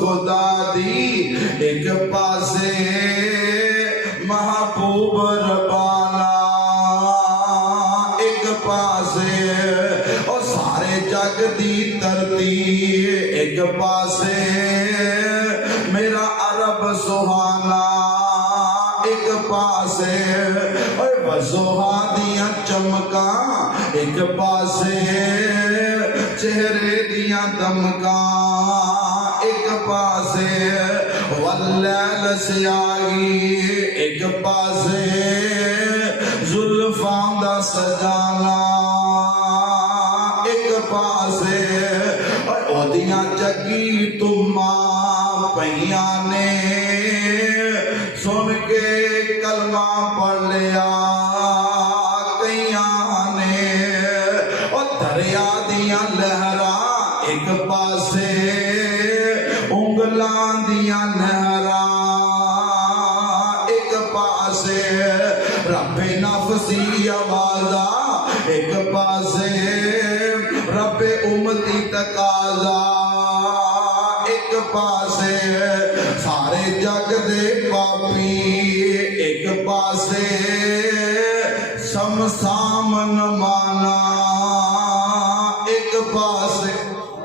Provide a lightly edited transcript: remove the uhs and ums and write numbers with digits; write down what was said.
खुदा दी एक पासे महबूब रबाना एक पासे और सारे जग दी धरती एक पासे मेरा अरब सुहाना एक पासे वज़ोहा दियां चमका एक पासे चेहरे दियां दमका एक पासे वल्लैल स्याही एक पासे जुल्फां दा सजाना एक पासे ओदियां जगी तुमा पईयां ने सुन के कलमा पढ़ लिया कईयां ने और दरिया दियां लहरा एक पासे उंगलां दियां नहरा एक पासे रब्बे नफसी आवाज़ा एक पासे रब्बे उम्मती तकाज़ा एक पासे सारे जग दे पापी एक पासे समसाम नमा